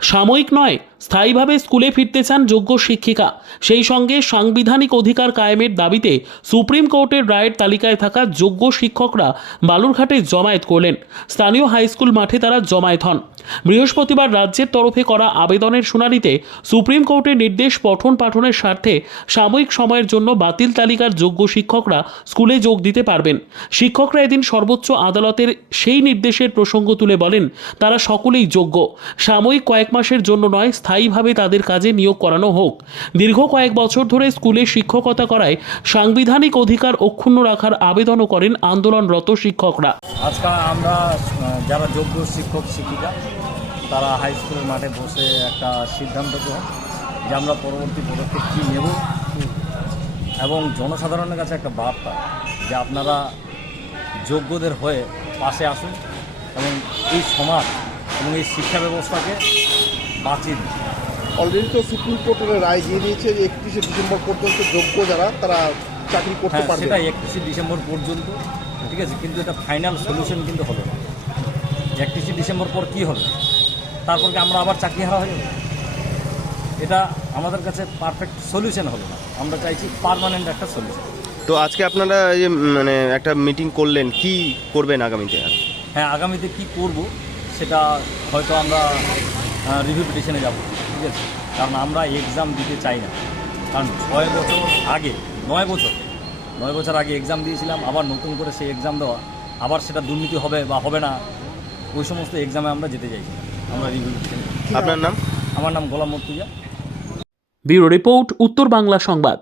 সাময়িক নয় স্থায়ীভাবে স্কুলে ফিরতে চান যোগ্য শিক্ষিকা। সেই সঙ্গে সাংবিধানিক অধিকার কায়েমের দাবিতে সুপ্রিম কোর্টের রায়ের তালিকায় থাকা যোগ্য শিক্ষকরা বালুরঘাটে জমায়েত করলেন। স্থানীয় হাই স্কুল মাঠে তারা জমায়েত হন। বৃহস্পতিবার রাজ্যের তরফে করা আবেদনের শুনানিতে সুপ্রিম কোর্টের নির্দেশ পঠন পাঠনের স্বার্থে সাময়িক সময়ের জন্য বাতিল তালিকার যোগ্য শিক্ষকরা স্কুলে যোগ দিতে পারবেন। শিক্ষকরা এদিন সর্বোচ্চ আদালতের সেই নির্দেশের প্রসঙ্গ তুলে বলেন, তারা সকলেই যোগ্য। সাময়িক কয়েক মাসের জন্য নয় স্থায়ীভাবে তাদের কাজে নিয়োগ করানো হোক। দীর্ঘ কয়েক বছর ধরে স্কুলে শিক্ষকতা করায় সাংবিধানিক অধিকার অক্ষুণ্ণ রাখার আবেদনও করেন আন্দোলনরত শিক্ষকরা। আজকাল আমরা যারা যোগ্য শিক্ষক, শিক্ষিকা, তারা হাই স্কুলের মাঠে বসে একটা সিদ্ধান্ত গ্রহণ, যে আমরা পরবর্তী পদক্ষেপ কী নেব এবং জনসাধারণের কাছে একটা বার্তা, যে আপনারা যোগ্যদের হয়ে পাশে আসুন এবং এই সমাজ এবং এই শিক্ষা ব্যবস্থাকে দিন অলরেডি তো সুপ্রিম কোর্টের রায় দিয়ে দিয়েছে যে একত্রিশে ডিসেম্বর পর্যন্ত যোগ্য যারা তারা চাকরি করতে হ্যাঁ পারবে। সেটা একত্রিশে ডিসেম্বর পর্যন্ত ঠিক আছে? কিন্তু এটা ফাইনাল সলিউশন কিন্তু হবে না। একত্রিশে ডিসেম্বর পর কি হবে? তারপর কি আমরা আবার চাকরি হারা হয়ে এটা আমাদের কাছে পারফেক্ট সলিউশন হবে না। আমরা চাইছি পার্মানেন্ট একটা সলিউশন তো আজকে আপনারা এই যে মানে একটা মিটিং করলেন কি করবেন আগামীতে? হ্যাঁ আগামীতে কি করব সেটা হয়তো আমরা রিভিউ পিটিশনে যাব ঠিক আছে? কারণ আমরা এক্সাম দিতে চাই না। কারণ ছয় বছর আগে নয় বছর নয় বছর আগে এক্সাম দিয়েছিলাম আবার নতুন করে সেই এক্সাম দেওয়া আবার সেটা দুর্নীতি হবে বা হবে না ওই সমস্ত এক্সামে আমরা যেতে চাইছি আমরা রিভিউ পিটিশনে আপনার নাম? আমার নাম গোলাম মর্তুজা। ব্যুরো রিপোর্ট উত্তর বাংলা সংবাদ।